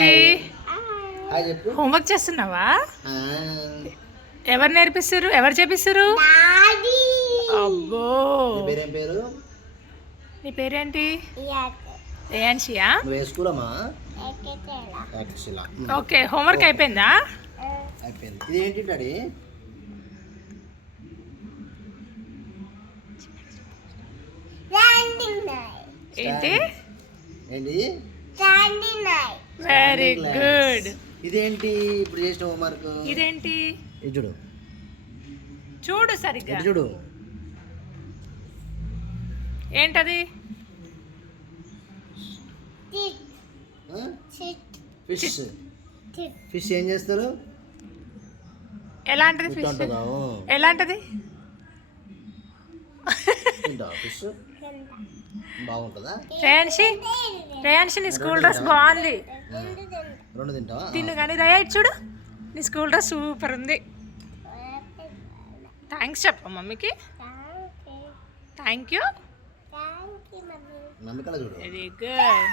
రేయాన్షి homework చేస్తున్నావా? ఎవరు నేర్పిస్తారు? ఎవరు చేపిస్తారు? అబ్బో, నీ పేరేంటి? రేయాన్షియా? ఓకే, హోంవర్క్ అయిపోయిందా? ఇదేంటి డాడీ? ఏంటి? ఏంటి? Very good. ఇదేంటి ఇప్పుడు చేసిన హోంవర్క్? ఇదేంటి? ఇది చూడు, చూడు సరిగ్గా చూడు. ఏంటది? ఫిష్. ఫిష్ ఏం చేస్తారు? ఎలాంటిది ఫిష్? ఎలాంటిది? ఫిష్ బాగుంటుందా? రేయాన్షి నీ స్కూల్ డ్రెస్ బాగుంది. రెండు తింటావా? తిన్ను కానీ రయా ఇటు చూడు, నీ స్కూల్ డ్రెస్ సూపర్ ఉంది. థ్యాంక్స్ చెప్పు మమ్మీకి. Thank you. మమ్మీ కల్లా చూడు. Very good.